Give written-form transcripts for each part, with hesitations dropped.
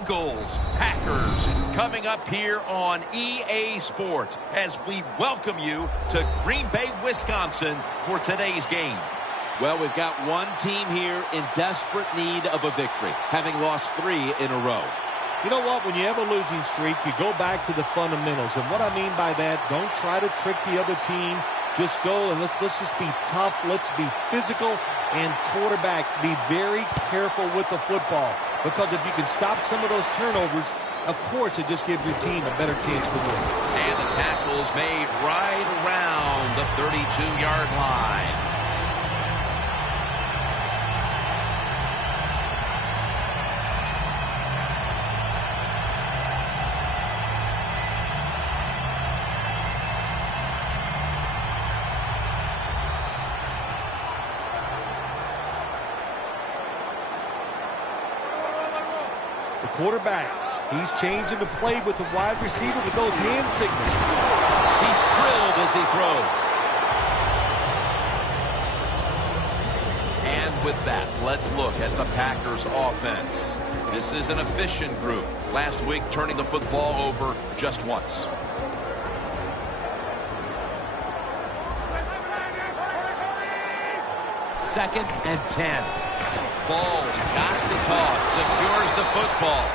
Eagles, Packers, coming up here on EA Sports as we welcome you to Green Bay, Wisconsin for today's game. Well, we've got one team here in desperate need of a victory, having lost 3 in a row. You know what? When you have a losing streak, you go back to the fundamentals. And what I mean by that, don't try to trick the other team. Just go and let's just be tough. Let's be physical. And quarterbacks, be very careful with the football. Because if you can stop some of those turnovers, of course it just gives your team a better chance to win. And the tackle is made right around the 32-yard line. Quarterback, he's changing the play with the wide receiver with those hand signals. He's drilled as he throws. And with that, let's look at the Packers offense. This is an efficient group. Last week, turning the football over just once. Second and 10. Ball's got the toss, secures the football.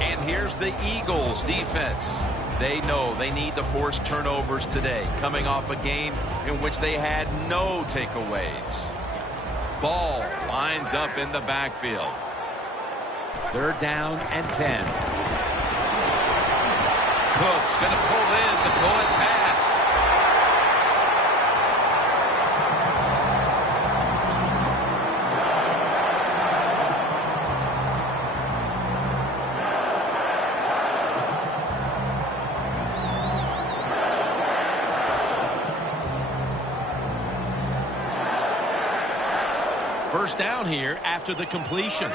And here's the Eagles defense. They know they need to force turnovers today, coming off a game in which they had no takeaways. Ball lines up in the backfield. 3rd down and 10. Cook's going to pull in the bullet pass. First down here after the completion.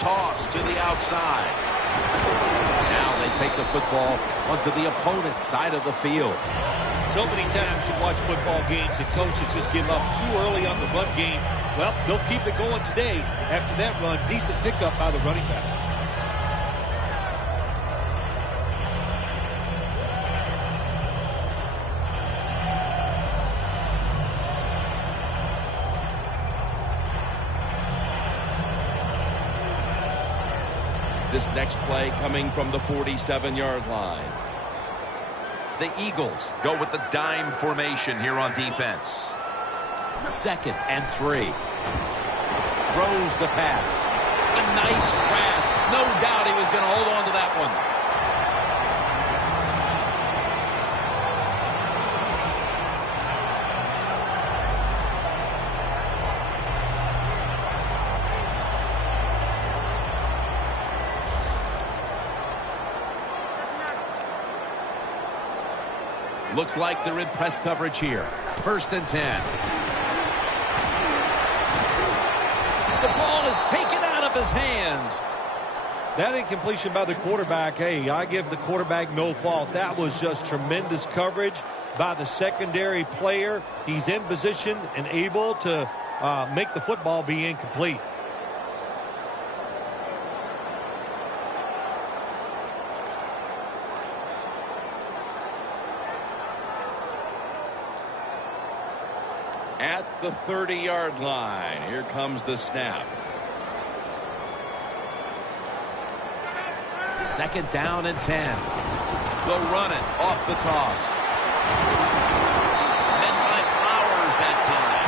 Toss to the outside. Now they take the football onto the opponent's side of the field. So many times you watch football games and coaches just give up too early on the run game. Well, they'll keep it going today. After that run, decent pickup by the running back. This next play coming from the 47-yard line. The Eagles go with the dime formation here on defense. 2nd and 3. Throws the pass. A nice grab. No doubt he was going to hold on to that one. Looks like they're in press coverage here. 1st and 10. The ball is taken out of his hands. That incompletion by the quarterback, hey, I give the quarterback no fault. That was just tremendous coverage by the secondary player. He's in position and able to make the football be incomplete. At the 30-yard line, here comes the snap. 2nd down and 10. They'll run it off the toss. Men by Flowers that time.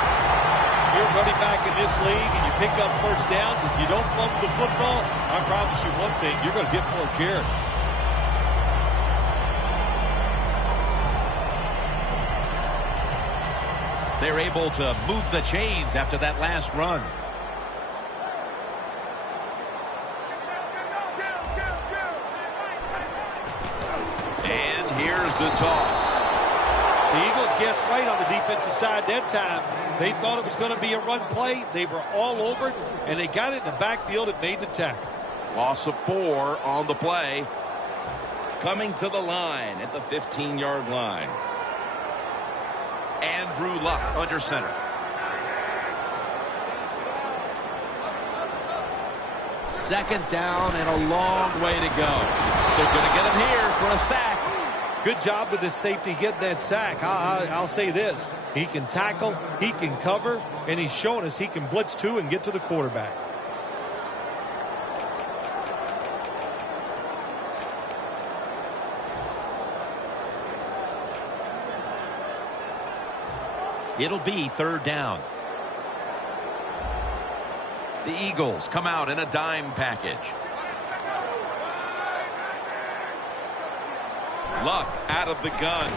You're running back in this league and you pick up first downs and you don't fumble the football, I promise you one thing, you're going to get more carries. They're able to move the chains after that last run. And here's the toss. The Eagles guessed right on the defensive side that time. They thought it was going to be a run play. They were all over it, and they got it in the backfield and made the tackle. Loss of 4 on the play. coming to the line at the 15-yard line. Andrew Luck under center. Second down and a long way to go. They're going to get him here for a sack. Good job with his safety getting that sack. I'll say this. He can tackle, he can cover, and he's showing us he can blitz too and get to the quarterback. It'll be third down. The Eagles come out in a dime package. Luck out of the gun.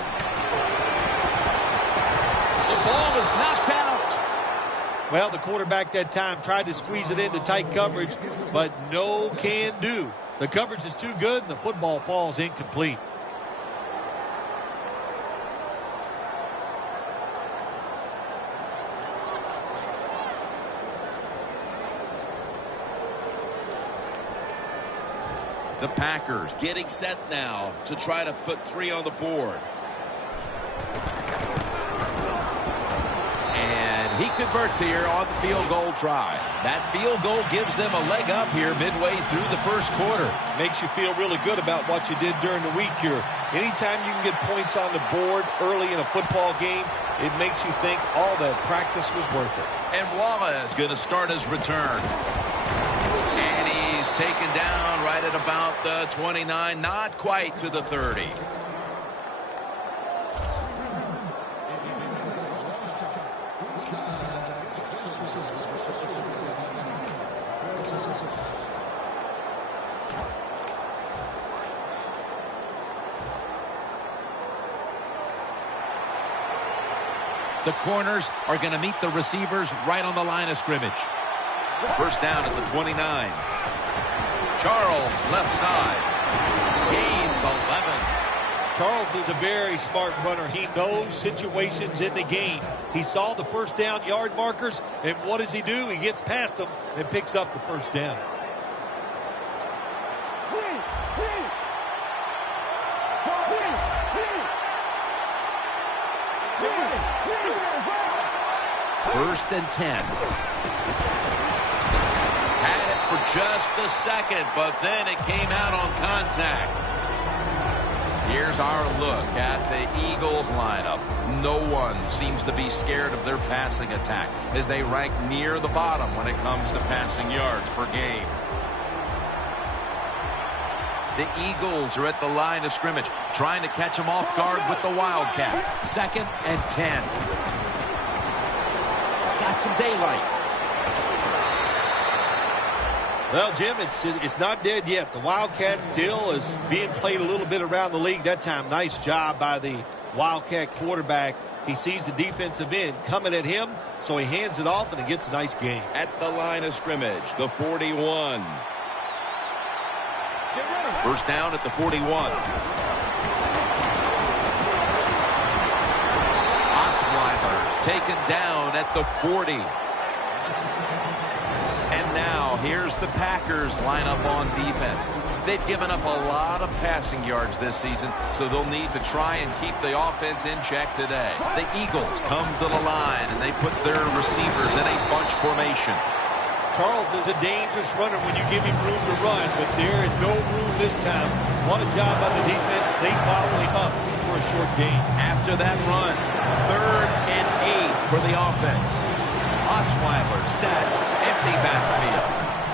The ball is knocked out. Well, the quarterback that time tried to squeeze it into tight coverage, but no can do. The coverage is too good, and the football falls incomplete. The Packers getting set now to try to put 3 on the board. And he converts here on the field goal try. That field goal gives them a leg up here midway through the first quarter. Makes you feel really good about what you did during the week here. Anytime you can get points on the board early in a football game, it makes you think all that practice was worth it. And Wallace going to start his return. And he's taken down right at about the 29, not quite to the 30. The corners are going to meet the receivers right on the line of scrimmage. First down at the 29. Charles left side. Gains 11. Charles is a very smart runner. He knows situations in the game. He saw the first down yard markers, and what does he do? He gets past them and picks up the first down. First and 10. Had it for just a second, but then it came out on contact. Here's our look at the Eagles lineup. No one seems to be scared of their passing attack as they rank near the bottom when it comes to passing yards per game. The Eagles are at the line of scrimmage, trying to catch them off guard with the Wildcat. Second and 10. Got some daylight. Well, Jim, it's not dead yet. The Wildcat still is being played a little bit around the league. That time, nice job by the Wildcat quarterback. He sees the defensive end coming at him, so he hands it off, and he gets a nice gain. At the line of scrimmage, the 41. First down at the 41. Taken down at the 40. And now here's the Packers lineup on defense. They've given up a lot of passing yards this season, so they'll need to try and keep the offense in check today. The Eagles come to the line, and they put their receivers in a bunch formation. Charles is a dangerous runner when you give him room to run, but there is no room this time. What a job by the defense. They bottle him up for a short gain. After that run, 3rd and 8 for the offense. Osweiler set, empty backfield.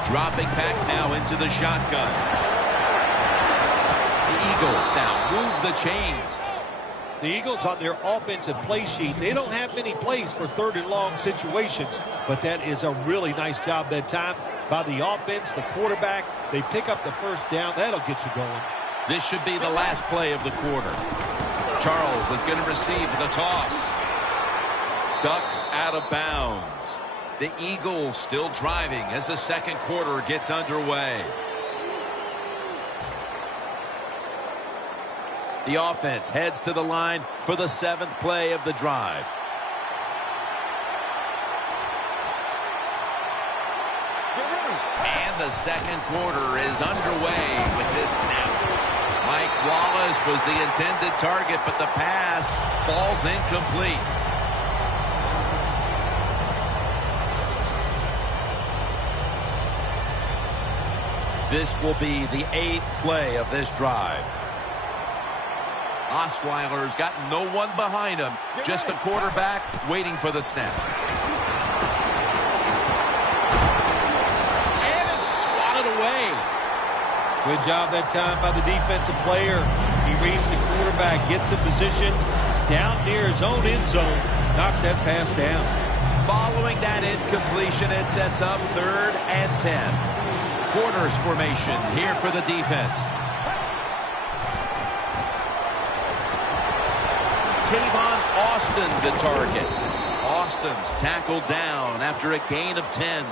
Dropping back now into the shotgun. The Eagles now move the chains. The Eagles on their offensive play sheet, they don't have many plays for 3rd and long situations, but that is a really nice job that time by the offense, the quarterback. They pick up the first down. That'll get you going. This should be the last play of the quarter. Charles is going to receive the toss. Ducks out of bounds. The Eagles still driving as the second quarter gets underway. The offense heads to the line for the 7th play of the drive. And the second quarter is underway with this snap. Mike Wallace was the intended target, but the pass falls incomplete. This will be the 8th play of this drive. Osweiler's got no one behind him, just a quarterback waiting for the snap. And it's swatted away. Good job that time by the defensive player. He reads the quarterback, gets in position, down near his own end zone, knocks that pass down. Following that incompletion, it sets up 3rd and 10. Quarters formation here for the defense. Tavon Austin the target. Austin's tackled down after a gain of 10.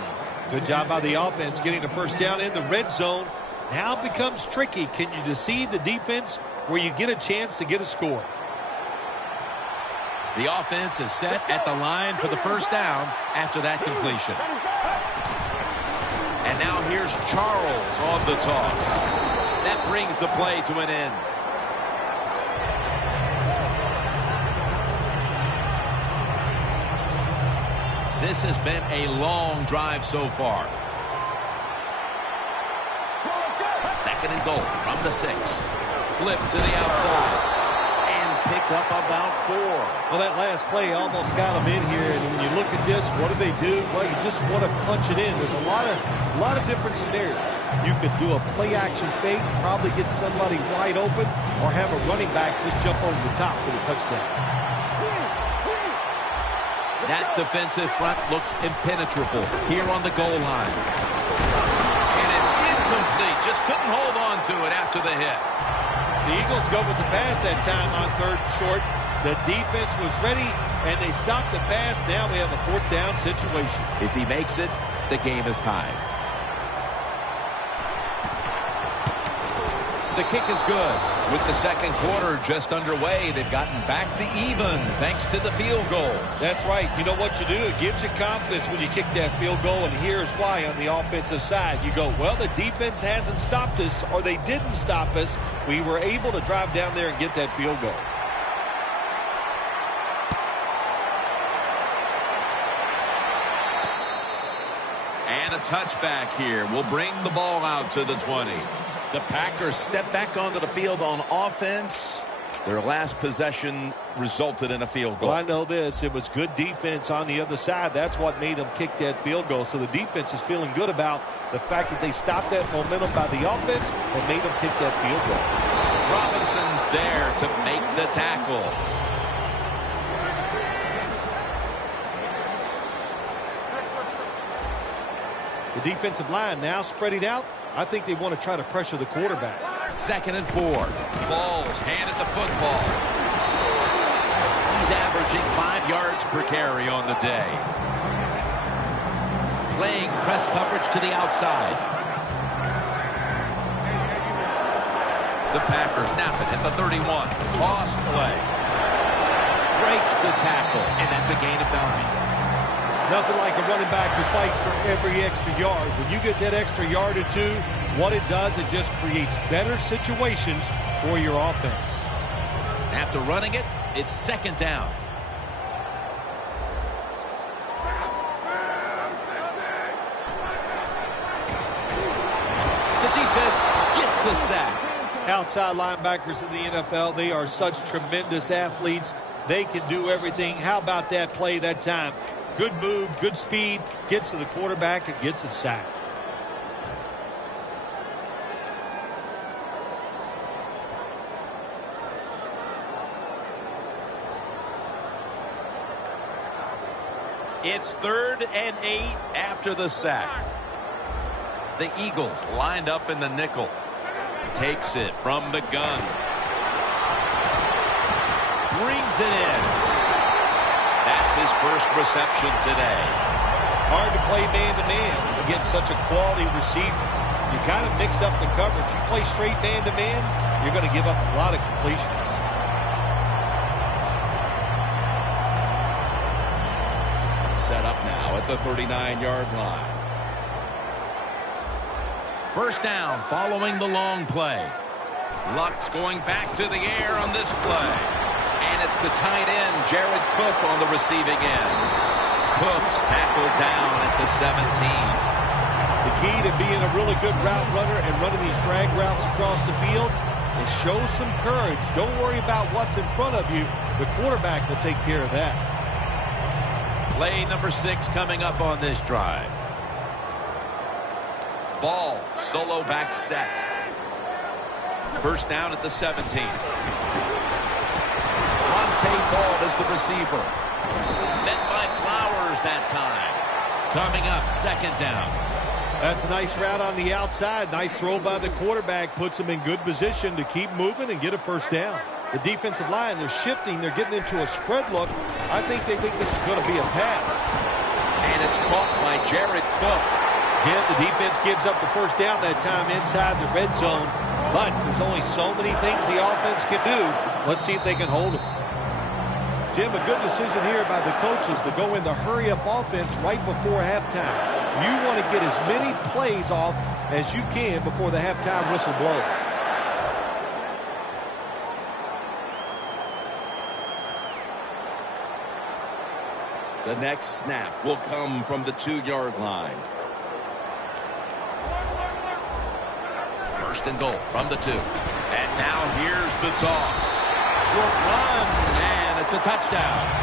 Good job by the offense getting the first down in the red zone. Now it becomes tricky. Can you deceive the defense where you get a chance to get a score? The offense is set at the line for the first down after that completion. And now here's Charles on the toss. That brings the play to an end. This has been a long drive so far. 2nd and goal from the 6. Flip to the outside. Pick up about 4. Well, that last play almost got them in here. And when you look at this, what do? Well, you just want to punch it in. There's a lot of different scenarios. You could do a play action fake, probably get somebody wide open, or have a running back just jump over the top for the touchdown. That defensive front looks impenetrable here on the goal line. And it's incomplete. Just couldn't hold on to it after the hit. The Eagles go with the pass that time on 3rd and short. The defense was ready, and they stopped the pass. Now we have a 4th down situation. If he makes it, the game is tied. The kick is good. With the 2nd quarter just underway, they've gotten back to even thanks to the field goal. That's right. You know what you do? It gives you confidence when you kick that field goal, and here's why on the offensive side. You go, well, the defense hasn't stopped us, or they didn't stop us. We were able to drive down there and get that field goal. And a touchback here will bring the ball out to the 20. The Packers step back onto the field on offense. Their last possession resulted in a field goal. Well, I know this. It was good defense on the other side. That's what made them kick that field goal. So the defense is feeling good about the fact that they stopped that momentum by the offense and made them kick that field goal. Robinson's there to make the tackle. The defensive line now spreading out. I think they want to try to pressure the quarterback. 2nd and 4. Balls handed the football. He's averaging 5 yards per carry on the day. Playing press coverage to the outside. The Packers snap it at the 31. Toss play. Breaks the tackle, and that's a gain of 9. Nothing like a running back who fights for every extra yard. When you get that extra yard or 2, what it does, it just creates better situations for your offense. After running it, it's 2nd down. The defense gets the sack. Outside linebackers in the NFL, they are such tremendous athletes. They can do everything. How about that play that time? Good move, good speed, gets to the quarterback and gets a sack. It's 3rd and 8 after the sack. The Eagles lined up in the nickel. Takes it from the gun. Brings it in. That's his first reception today. Hard to play man-to-man against such a quality receiver. You kind of mix up the coverage. You play straight man-to-man, you're going to give up a lot of completions. Set up now at the 39-yard line. First down following the long play. Luck's going back to the air on this play. And it's the tight end, Jared Cook, on the receiving end. Cook's tackled down at the 17. The key to being a really good route runner and running these drag routes across the field is show some courage. Don't worry about what's in front of you. The quarterback will take care of that. Play number 6 coming up on this drive. Ball, solo back set. First down at the 17. Monte Ball is the receiver. Met by Flowers that time. Coming up, second down. That's a nice route on the outside. Nice throw by the quarterback. Puts him in good position to keep moving and get a first down. The defensive line, they're shifting. They're getting into a spread look. I think they think this is going to be a pass. And it's caught by Jared Cook. Jim, the defense gives up the first down that time inside the red zone. But there's only so many things the offense can do. Let's see if they can hold it. Jim, a good decision here by the coaches to go in the hurry-up offense right before halftime. You want to get as many plays off as you can before the halftime whistle blows. The next snap will come from the 2-yard line. First and goal from the 2. And now here's the toss. Short run, and it's a touchdown.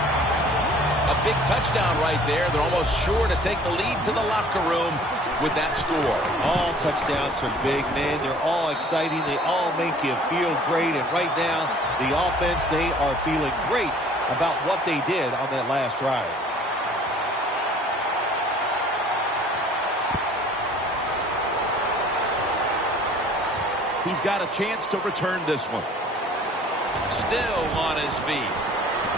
A big touchdown right there. They're almost sure to take the lead to the locker room with that score. All touchdowns are big, man. They're all exciting. They all make you feel great. And right now, the offense, they are feeling great about what they did on that last drive. He's got a chance to return this one. Still on his feet.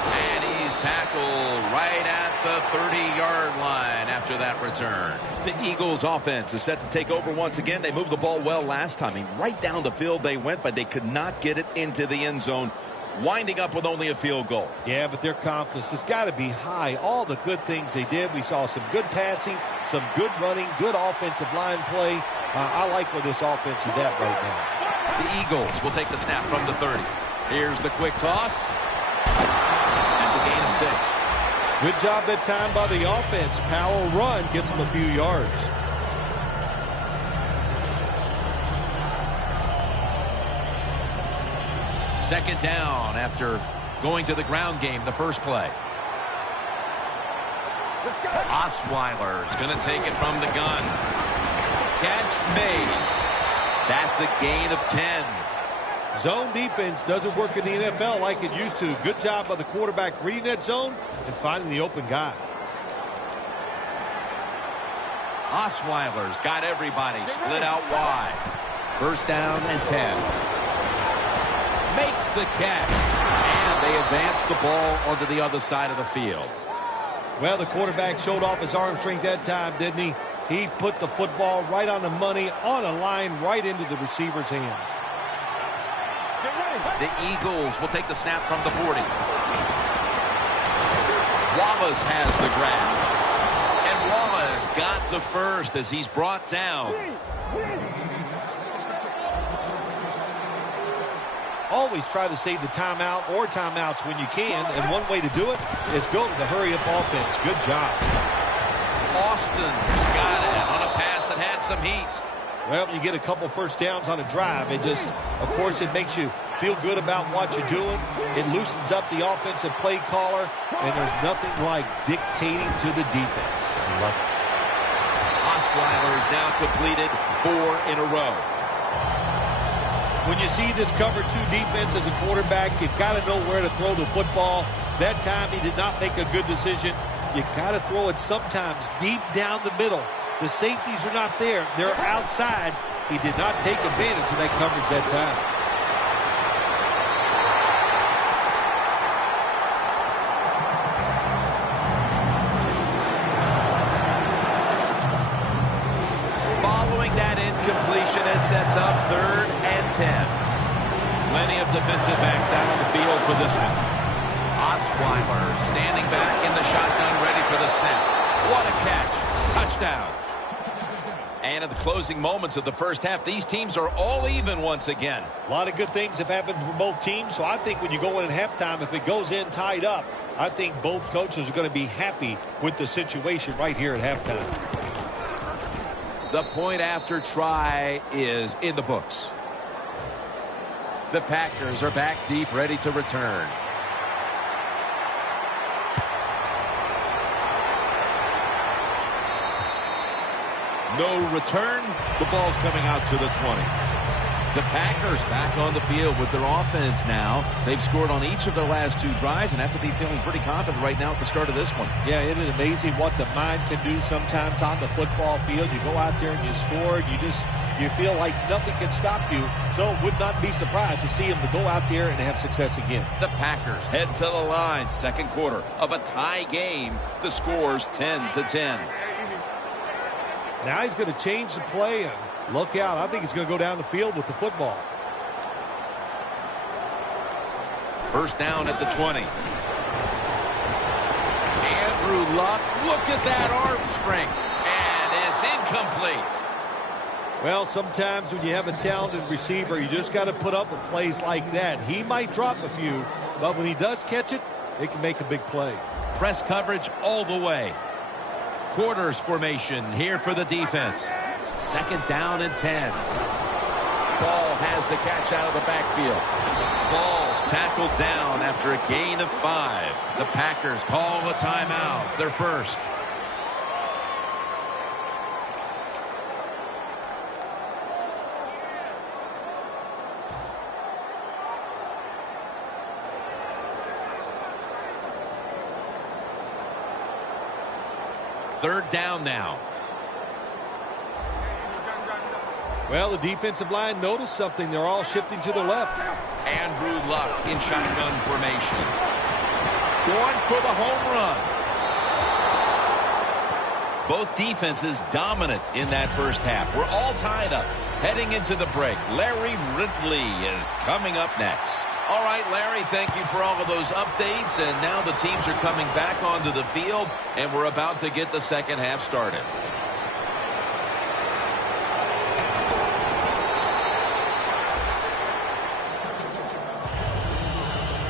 And he's tackled right at the 30-yard line after that return. The Eagles offense is set to take over once again. They moved the ball well last time. I mean, right down the field they went, but they could not get it into the end zone, winding up with only a field goal. Yeah, but their confidence has got to be high. All the good things they did. We saw some good passing, some good running, good offensive line play. I like where this offense is at right now. The Eagles will take the snap from the 30. Here's the quick toss. That's a gain of 6. Good job that time by the offense. Power run gets them a few yards. Second down after going to the ground game the first play. Osweiler's going to take it from the gun. Catch made. That's a gain of 10. Zone defense doesn't work in the NFL like it used to. Good job by the quarterback reading that zone and finding the open guy. Osweiler's got everybody split out wide. First down and 10. Makes the catch. And they advance the ball onto the other side of the field. Well, the quarterback showed off his arm strength that time, didn't he? He put the football right on the money, on a line, right into the receiver's hands. The Eagles will take the snap from the 40. Wallace has the grab. And Wallace got the first as he's brought down. Always try to save the timeout or timeouts when you can, and one way to do it is go to the hurry-up offense. Good job. Austin's got it on a pass that had some heat. Well, you get a couple first downs on a drive. It just, of course, it makes you feel good about what you're doing. It loosens up the offensive play caller, and there's nothing like dictating to the defense. I love it. Osweiler's now completed 4 in a row. When you see this cover 2 defense as a quarterback, you got to know where to throw the football. That time he did not make a good decision. You got to throw it sometimes deep down the middle. The safeties are not there. They're outside. He did not take advantage of that coverage that time. Following that incompletion, it sets up 3rd and 10. Plenty of defensive backs out on the field for this one. Osweiler standing back in the shotgun, ready for the snap. What a catch. Touchdown. And of the closing moments of the first half. These teams are all even once again. A lot of good things have happened for both teams, so I think when you go in at halftime, if it goes in tied up, I think both coaches are going to be happy with the situation right here at halftime. The point after try is in the books. The Packers are back deep, ready to return. No return. The ball's coming out to the 20. The Packers back on the field with their offense now. They've scored on each of their last 2 drives and have to be feeling pretty confident right now at the start of this one. Yeah, it is amazing what the mind can do sometimes on the football field. You go out there and you score, and you feel like nothing can stop you. So would not be surprised to see them to go out there and have success again. The Packers head to the line. Second quarter of a tie game. The score's 10-10. Now he's going to change the play, and look out. I think he's going to go down the field with the football. First down at the 20. Andrew Luck, look at that arm strength. And it's incomplete. Well, sometimes when you have a talented receiver, you just got to put up with plays like that. He might drop a few, but when he does catch it, it can make a big play. Press coverage all the way. Quarters formation here for the defense. Second down and 10. Ball has the catch out of the backfield. Ball's tackled down after a gain of 5. The Packers call a timeout. Their first. Third down now. Well, the defensive line noticed something. They're all shifting to the left. Andrew Luck in shotgun formation. Going for the home run. Both defenses dominant in that first half. We're all tied up. Heading into the break, Larry Ridley is coming up next. All right, Larry, thank you for all of those updates. And now the teams are coming back onto the field, and we're about to get the second half started.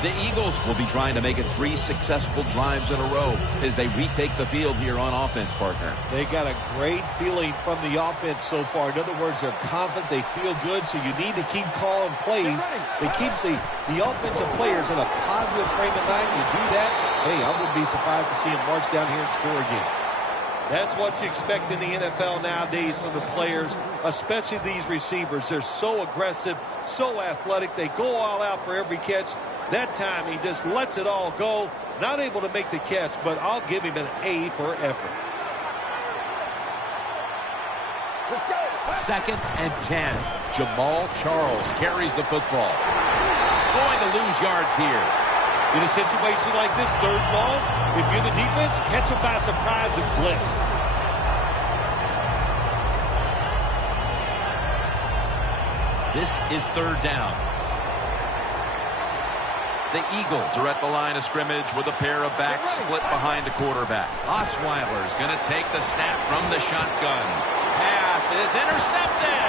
The Eagles will be trying to make it 3 successful drives in a row as they retake the field here on offense, partner. They got a great feeling from the offense so far. In other words, they're confident, they feel good, so you need to keep calling plays. It keeps the offensive players in a positive frame of mind. You do that, hey, I wouldn't be surprised to see them march down here and score again. That's what you expect in the NFL nowadays from the players, especially these receivers. They're so aggressive, so athletic. They go all out for every catch. That time, he just lets it all go. Not able to make the catch, but I'll give him an A for effort. Let's go. Second and 10. Jamal Charles carries the football. Going to lose yards here. In a situation like this, third and long, if you're the defense, catch him by surprise and blitz. This is third down. The Eagles are at the line of scrimmage with a pair of backs split behind the quarterback. Osweiler's going to take the snap from the shotgun. Pass is intercepted.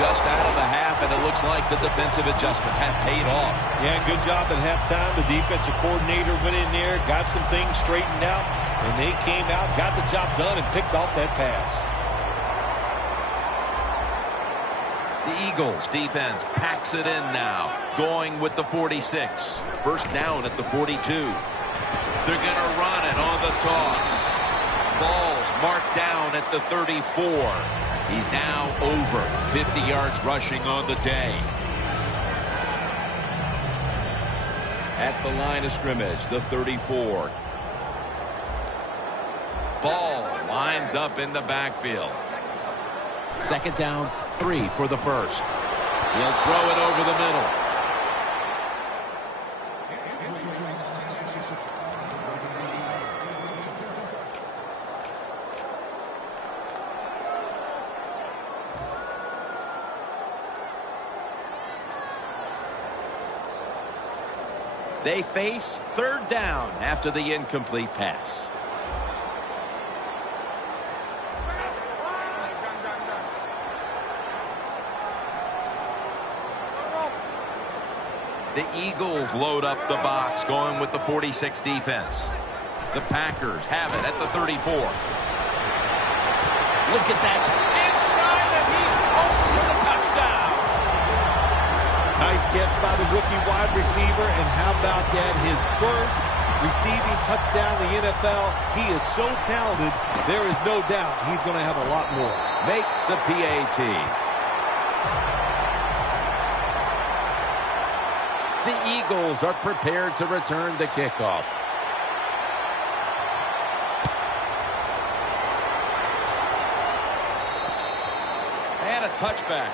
Just out of the half, and it looks like the defensive adjustments have paid off. Yeah, good job at halftime. The defensive coordinator went in there, got some things straightened out, and they came out, got the job done, and picked off that pass. The Eagles defense packs it in now, going with the 46. First down at the 42. They're going to run it on the toss. Ball's marked down at the 34. He's now over 50 yards rushing on the day. At the line of scrimmage, the 34. Ball lines up in the backfield. Second down, 3 for the first. He'll throw it over the middle. They face third down after the incomplete pass. The Eagles load up the box, going with the 46 defense. The Packers have it at the 34. Look at that. Inside, and he's over for the touchdown. Nice catch by the rookie wide receiver, and how about that? His first receiving touchdown in the NFL. He is so talented, there is no doubt he's going to have a lot more. Makes the PAT. The Eagles are prepared to return the kickoff. And a touchback.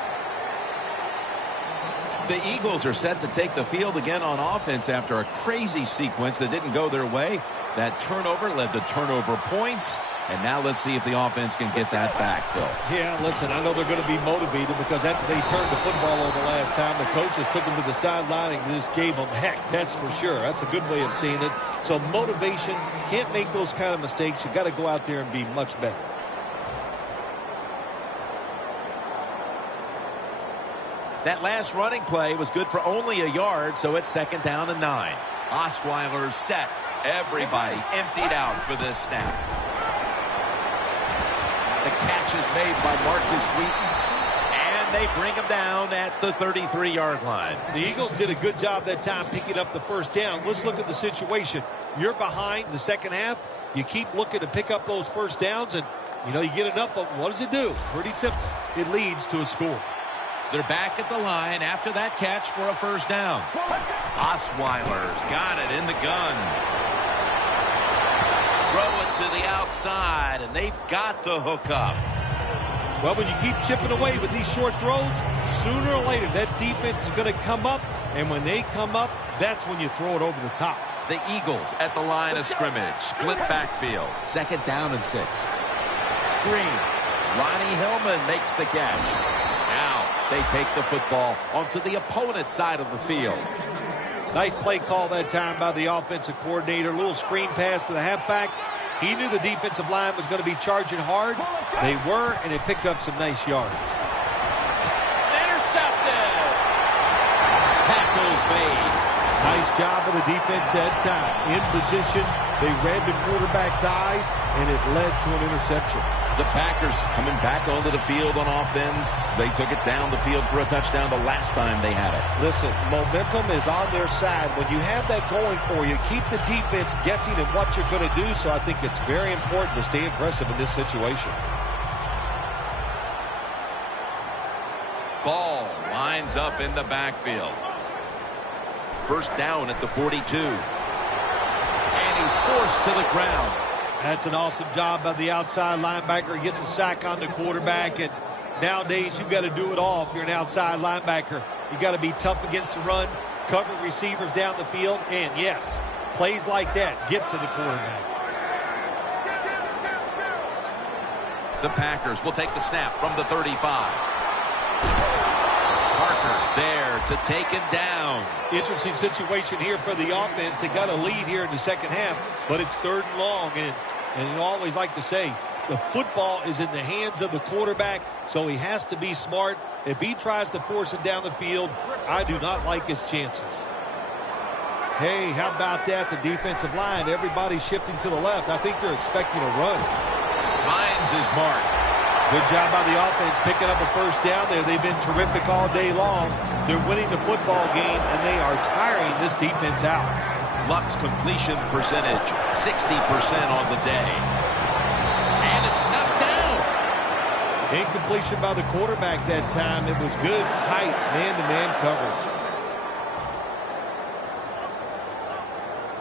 The Eagles are set to take the field again on offense after a crazy sequence that didn't go their way. That turnover led to turnover points. And now let's see if the offense can get that back, Phil. Yeah, listen, I know they're going to be motivated because after they turned the football over last time, the coaches took them to the sideline and just gave them heck. That's for sure. That's a good way of seeing it. So motivation, can't make those kind of mistakes. You got to go out there and be much better. That last running play was good for only a yard, so it's 2nd down and 9. Osweiler's set. Everybody emptied out for this snap. The catch is made by Marcus Wheaton, and they bring him down at the 33-yard line. The Eagles did a good job that time picking up the first down. Let's look at the situation. You're behind in the second half. You keep looking to pick up those first downs, and, you know, you get enough of them. What does it do? Pretty simple. It leads to a score. They're back at the line after that catch for a first down. Osweiler's got it in the gun. Throw it to the outside, and they've got the hook up. Well, when you keep chipping away with these short throws, sooner or later that defense is going to come up, and when they come up, that's when you throw it over the top. The Eagles at the line of scrimmage. Split backfield. 2nd down and 6. Screen. Ronnie Hillman makes the catch. Now they take the football onto the opponent's side of the field. Nice play call that time by the offensive coordinator. A little screen pass to the halfback. He knew the defensive line was going to be charging hard. They were, and they picked up some nice yards. Intercepted. Tackles made. Nice job of the defense that time. In position, they read the quarterback's eyes, and it led to an interception. The Packers coming back onto the field on offense. They took it down the field for a touchdown the last time they had it. Listen, momentum is on their side. When you have that going for you, keep the defense guessing at what you're going to do. So I think it's very important to stay aggressive in this situation. Ball lines up in the backfield. First down at the 42. And he's forced to the ground. That's an awesome job by the outside linebacker. He gets a sack on the quarterback, and nowadays you've got to do it all if you're an outside linebacker. You've got to be tough against the run, cover receivers down the field, and yes, plays like that get to the quarterback. The Packers will take the snap from the 35. Parker's there to take him down. Interesting situation here for the offense. They got a lead here in the second half, but it's 3rd and long, and you always like to say, the football is in the hands of the quarterback, so he has to be smart. If he tries to force it down the field, I do not like his chances. Hey, how about that? The defensive line, everybody's shifting to the left. I think they're expecting a run. Finds his mark. Good job by the offense picking up a first down there. They've been terrific all day long. They're winning the football game, and they are tiring this defense out. Luck's completion percentage, 60% on the day. And it's knocked down. Incompletion by the quarterback that time. It was good, tight, man-to-man coverage.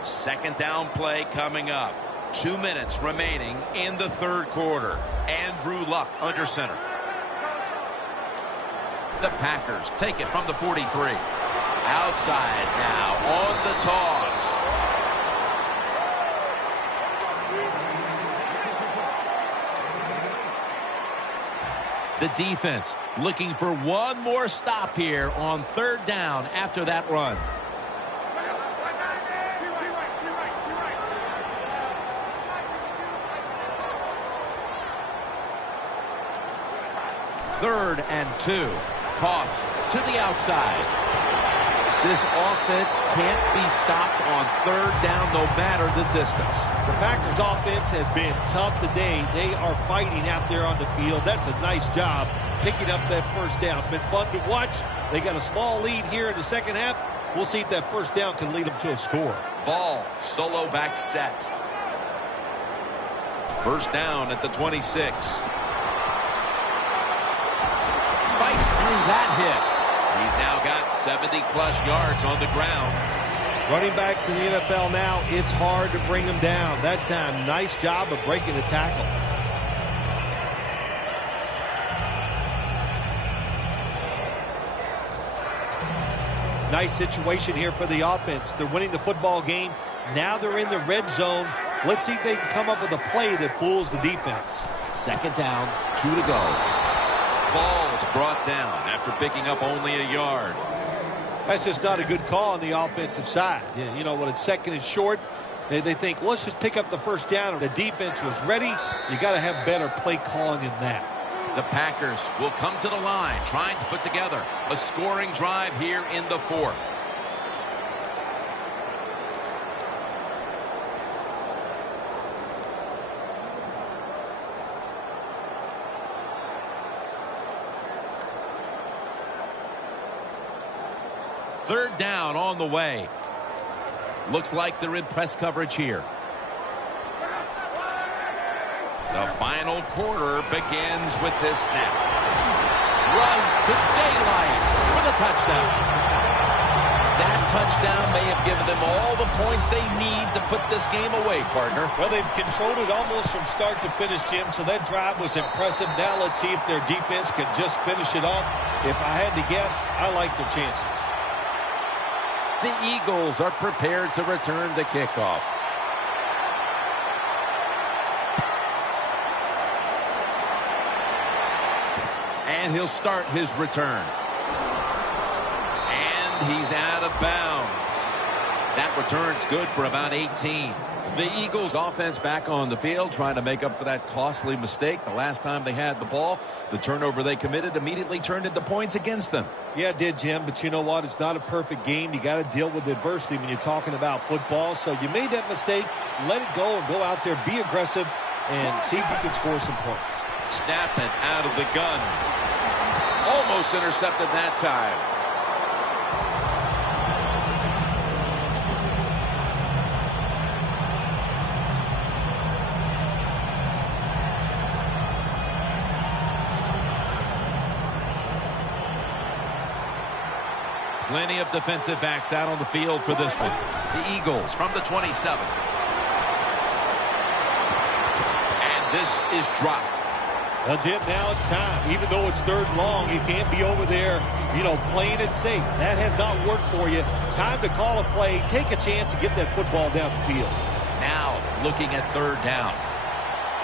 2nd down play coming up. 2 minutes remaining in the 3rd quarter. Andrew Luck under center. The Packers take it from the 43. Outside now on the toss. The defense looking for one more stop here on 3rd down after that run. Third and 2. Toss to the outside. This offense can't be stopped on third down no matter the distance. The Packers offense has been tough today. They are fighting out there on the field. That's a nice job picking up that first down. It's been fun to watch. They got a small lead here in the second half. We'll see if that first down can lead them to a score. Ball, solo back set. First down at the 26. Fights through that hit. He's now got 70-plus yards on the ground. Running backs in the NFL now, it's hard to bring them down. That time, nice job of breaking the tackle. Nice situation here for the offense. They're winning the football game. Now they're in the red zone. Let's see if they can come up with a play that fools the defense. Second down, 2 to go. Ball's brought down after picking up only a yard. That's just not a good call on the offensive side. You know, when it's second and short, they think, well, let's just pick up the first down. The defense was ready. You got to have better play calling than that. The Packers will come to the line, trying to put together a scoring drive here in the fourth. Third down on the way. Looks like they're in press coverage here. The final quarter begins with this snap. Runs to daylight for the touchdown. That touchdown may have given them all the points they need to put this game away, partner. Well, they've controlled it almost from start to finish, Jim, so that drive was impressive. Now let's see if their defense can just finish it off. If I had to guess, I like their chances. The Eagles are prepared to return the kickoff. And he'll start his return. And he's out of bounds. That return's good for about 18. The Eagles offense back on the field trying to make up for that costly mistake. The last time they had the ball, the turnover they committed immediately turned into points against them. Yeah, it did, Jim, but you know what? It's not a perfect game. You got to deal with adversity when you're talking about football. So you made that mistake, let it go and go out there, be aggressive, and see if you can score some points. Snapping out of the gun. Almost intercepted that time. Plenty of defensive backs out on the field for this one. The Eagles from the 27. And this is dropped. Well, Jim, now it's time. Even though it's third and long, you can't be over there, playing it safe. That has not worked for you. Time to call a play, take a chance and get that football down the field. Now looking at third down.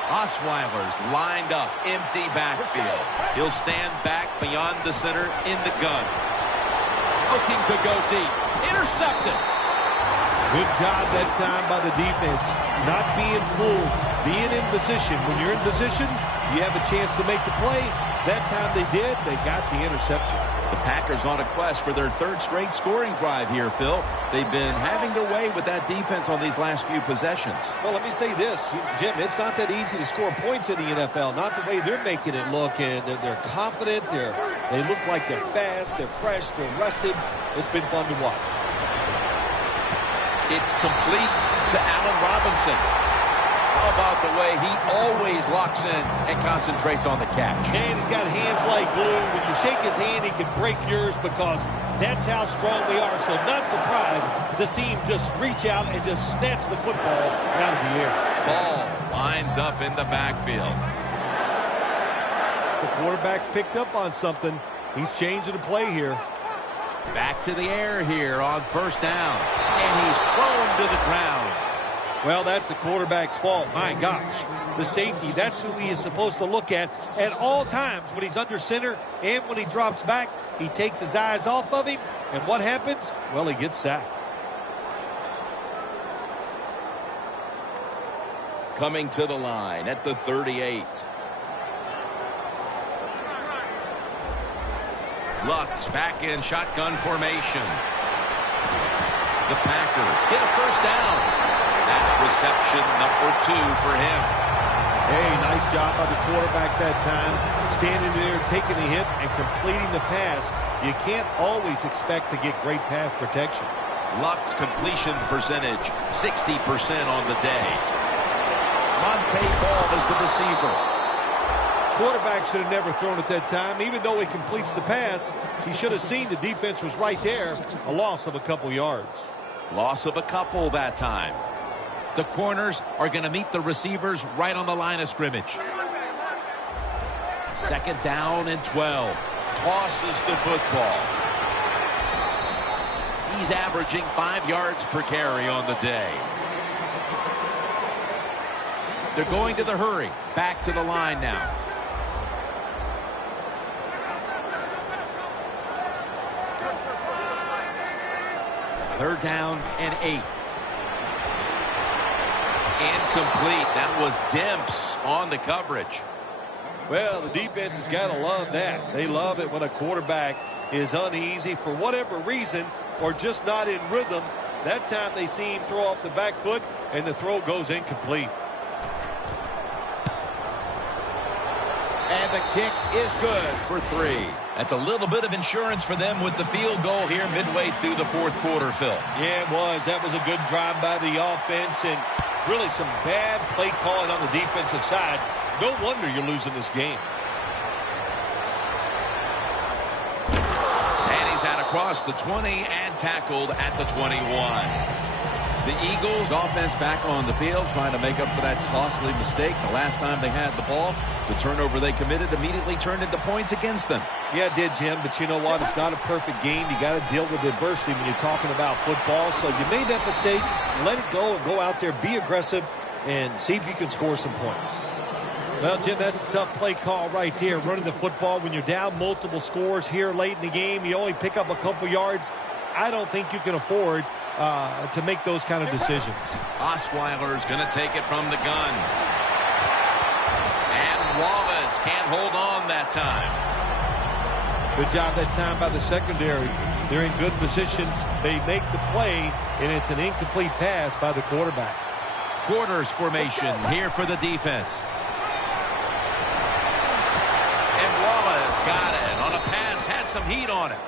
Osweiler's lined up, empty backfield. He'll stand back beyond the center in the gun. Looking to go deep. Intercepted. Good job that time by the defense. Not being fooled. Being in position. When you're in position, you have a chance to make the play. That time they did. They got the interception. The Packers on a quest for their third straight scoring drive here, Phil. They've been having their way with that defense on these last few possessions. Well, let me say this, Jim. It's not that easy to score points in the NFL. Not the way they're making it look. And they're confident. They look like they're fast. They're fresh. They're rested. It's been fun to watch. It's complete to Allen Robinson. How about the way he always locks in and concentrates on the catch? And he's got hands like glue. When you shake his hand, he can break yours because that's how strong they are. So not surprised to see him just reach out and just snatch the football out of the air. Ball lines up in the backfield. The quarterback's picked up on something. He's changing the play here. Back to the air here on first down. And he's thrown to the ground. Well, that's the quarterback's fault. My gosh. The safety, that's who he is supposed to look at all times. When he's under center and when he drops back, he takes his eyes off of him. And what happens? Well, he gets sacked. Coming to the line at the 38. Lux back in shotgun formation. The Packers get a first down. That's reception number 2 for him. Hey, nice job by the quarterback that time. Standing there, taking the hit, and completing the pass. You can't always expect to get great pass protection. Luck's completion percentage, 60% on the day. Monte Ball is the receiver. Quarterback should have never thrown it that time. Even though he completes the pass, he should have seen the defense was right there. A loss of a couple yards. Loss of a couple that time. The corners are going to meet the receivers right on the line of scrimmage. Second down and 12. Tosses the football. He's averaging 5 yards per carry on the day. They're going to the hurry. Back to the line now. Third down and 8. Incomplete. That was Demps on the coverage. Well, the defense has got to love that. They love it when a quarterback is uneasy for whatever reason or just not in rhythm. That time they see him throw off the back foot and the throw goes incomplete. And the kick is good for 3. That's a little bit of insurance for them with the field goal here midway through the fourth quarter, Phil. Yeah, it was. That was a good drive by the offense and really some bad play calling on the defensive side. No wonder you're losing this game. And he's out across the 20 and tackled at the 21. The Eagles offense back on the field trying to make up for that costly mistake. The last time they had the ball, the turnover they committed immediately turned into points against them. Yeah, it did, Jim, but you know what? It's not a perfect game. You got to deal with adversity when you're talking about football. So you made that mistake, let it go, and go out there, be aggressive, and see if you can score some points. Well, Jim, that's a tough play call right there, running the football when you're down multiple scores here late in the game. You only pick up a couple yards. I don't think you can afford to make those kind of decisions. Osweiler's going to take it from the gun. And Wallace can't hold on that time. Good job that time by the secondary. They're in good position. They make the play, and it's an incomplete pass by the quarterback. Quarters formation here for the defense. And Wallace got it on a pass, had some heat on it.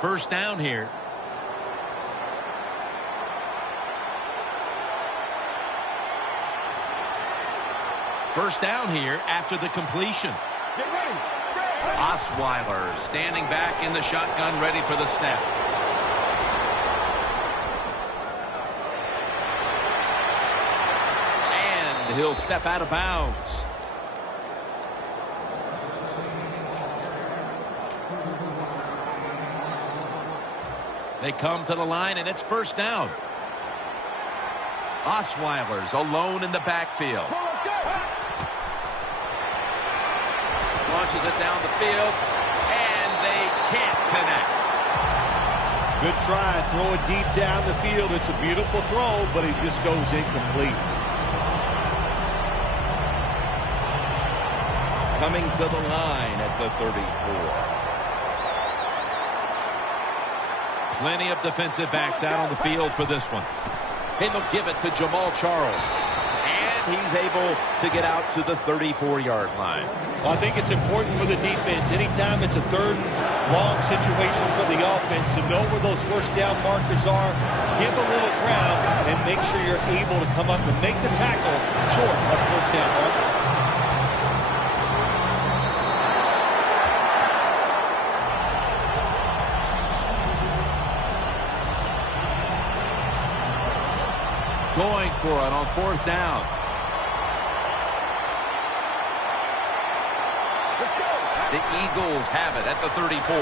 First down here. First down here after the completion. Osweiler standing back in the shotgun, ready for the snap. And he'll step out of bounds. They come to the line, and it's first down. Osweiler's alone in the backfield. Launches it down the field, and they can't connect. Good try. Throw it deep down the field. It's a beautiful throw, but it just goes incomplete. Coming to the line at the 34. Plenty of defensive backs out on the field for this one. And they'll give it to Jamal Charles. And he's able to get out to the 34-yard line. Well, I think it's important for the defense. Anytime it's a third long situation for the offense to know where those first down markers are, give a little ground, and make sure you're able to come up and make the tackle short of first down marker. Going for it on fourth down. Let's go. The Eagles have it at the 34.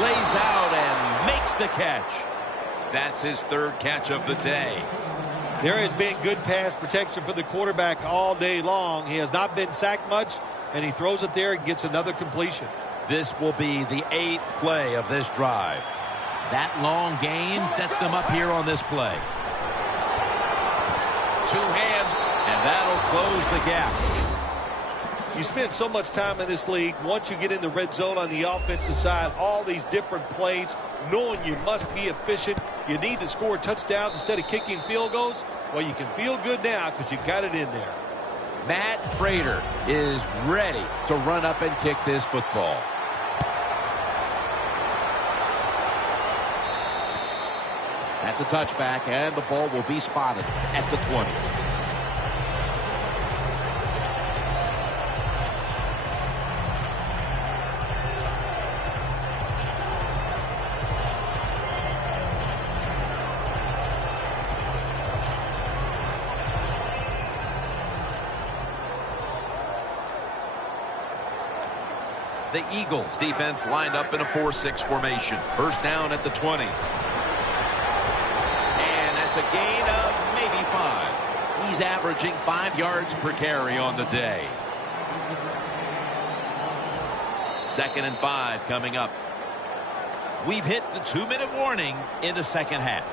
Lays out and makes the catch. That's his third catch of the day. There has been good pass protection for the quarterback all day long. He has not been sacked much, and he throws it there and gets another completion. This will be the 8th play of this drive. That long gain sets them up here on this play. Two hands And that'll close the gap. You spend so much time in this league. Once you get in the red zone on the offensive side, all these different plays, knowing you must be efficient, you need to score touchdowns instead of kicking field goals. Well, you can feel good now because you got it in there. Matt Prater is ready to run up and kick this football. That's a touchback, and the ball will be spotted at the 20. The Eagles defense lined up in a 4-6 formation. First down at the 20. And that's a gain of maybe 5. He's averaging 5 yards per carry on the day. 2nd and 5 coming up. We've hit the 2-minute warning in the second half.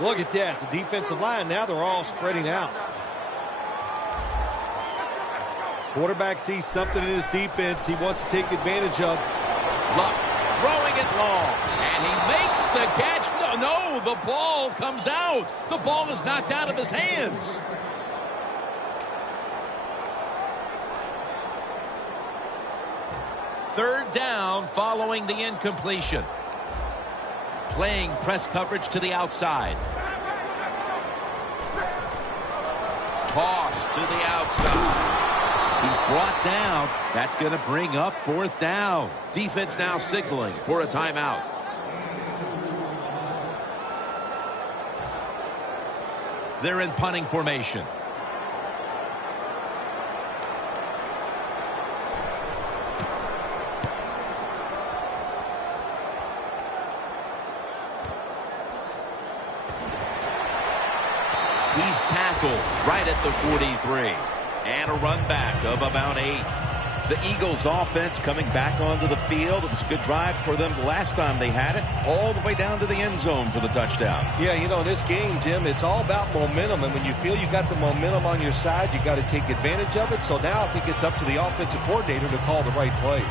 Look at that. The defensive line, now they're all spreading out. Quarterback sees something in his defense he wants to take advantage of. Luck throwing it long, and he makes the catch. No, the ball comes out. The ball is knocked out of his hands. Third down following the incompletion. Playing press coverage to the outside. Toss to the outside. He's brought down. That's going to bring up 4th down. Defense now signaling for a timeout. They're in punting formation. He's tackled right at the 43. And a run back of about 8. The Eagles offense coming back onto the field. It was a good drive for them the last time they had it, all the way down to the end zone for the touchdown. Yeah, you know, in this game, Jim, it's all about momentum. And when you feel you got the momentum on your side, you got to take advantage of it. So now I think it's up to the offensive coordinator to call the right plays.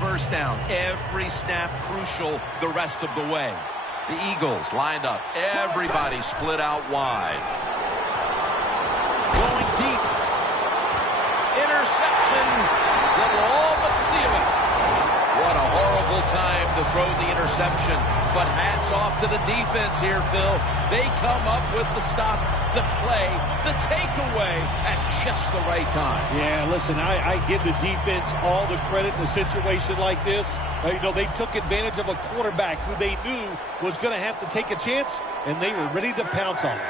First down. Every snap crucial the rest of the way. The Eagles lined up. Everybody split out wide. Going deep. Interception. That will all but seal it. What a horrible time to throw the interception. But hats off to the defense here, Phil. They come up with the stop, the play, the takeaway at just the right time. Yeah, listen, I give the defense all the credit in a situation like this. You know, they took advantage of a quarterback who they knew was going to have to take a chance, and they were ready to pounce on him.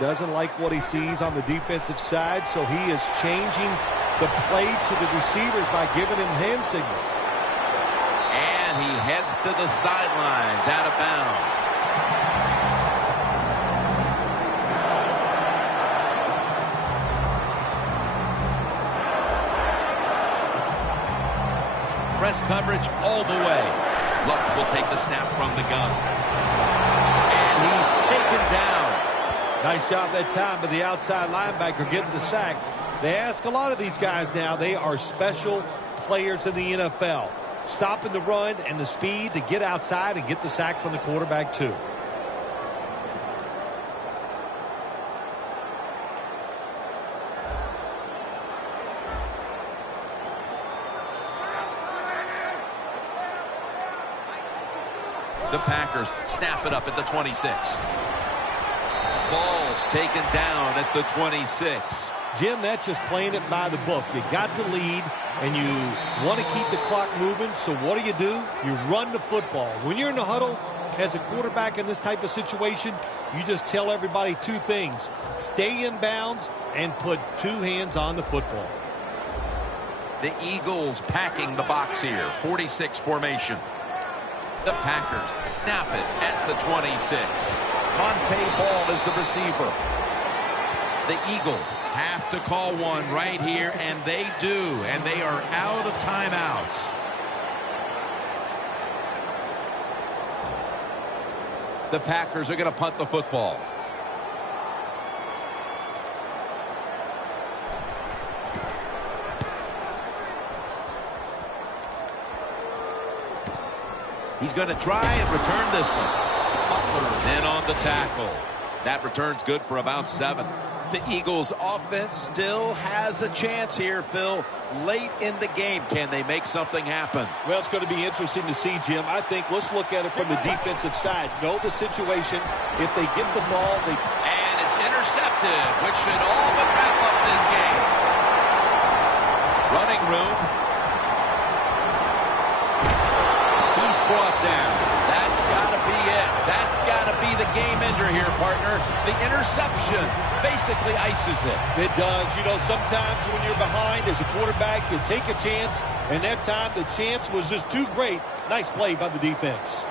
Doesn't like what he sees on the defensive side, so he is changing the play to the receivers by giving him hand signals. And he heads to the sidelines out of bounds. Press coverage all the way. Luck will take the snap from the gun. And he's taken down. Nice job that time by the outside linebacker getting the sack. They ask a lot of these guys now. They are special players in the NFL. Stopping the run and the speed to get outside and get the sacks on the quarterback too. The Packers snap it up at the 26. Ball's taken down at the 26. Jim, that's just playing it by the book. You got the lead, and you want to keep the clock moving, so what do? You run the football. When you're in the huddle, as a quarterback in this type of situation, you just tell everybody 2 things. Stay in bounds and put 2 hands on the football. The Eagles packing the box here. 46 formation. The Packers snap it at the 26. Monte Ball is the receiver. The Eagles have to call one right here, and they do, and they are out of timeouts. The Packers are going to punt the football. He's going to try and return this one. Butler in on the tackle. That return's good for about 7. The Eagles offense still has a chance here, Phil. Late in the game, can they make something happen? Well, it's going to be interesting to see, Jim. I think let's look at it from the defensive side. Know the situation. If they get the ball, they... And it's intercepted, which should all but wrap up this game. Running room. He's brought down. That's got to be it. That's got to be the game ender here, partner. The interception basically ices it. It does. You know, sometimes when you're behind as a quarterback, you take a chance, and that time the chance was just too great. Nice play by the defense.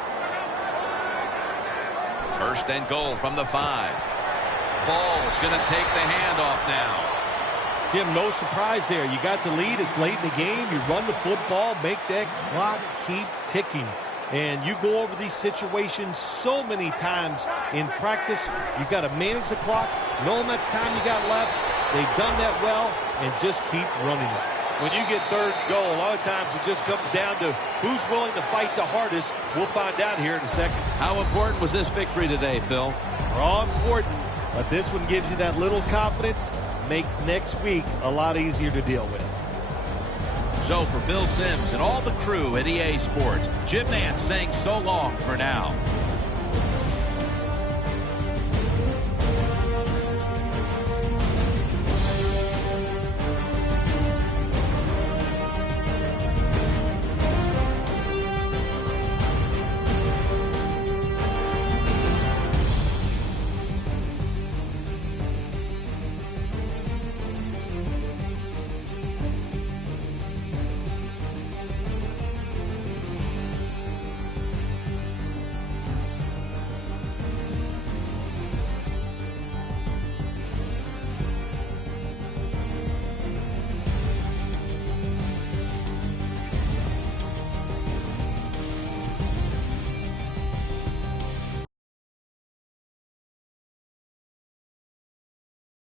First and goal from the 5. Ball's going to take the handoff now. Jim, no surprise there. You got the lead. It's late in the game. You run the football, make that clock keep ticking. And you go over these situations so many times in practice. You got to manage the clock, know how much time you got left. They've done that well, and just keep running it. When you get third goal, a lot of times it just comes down to who's willing to fight the hardest. We'll find out here in a second. How important was this victory today, Phil? They're all important, but this one gives you that little confidence, makes next week a lot easier to deal with. So for Phil Simms and all the crew at EA Sports, Jim Nance saying so long for now.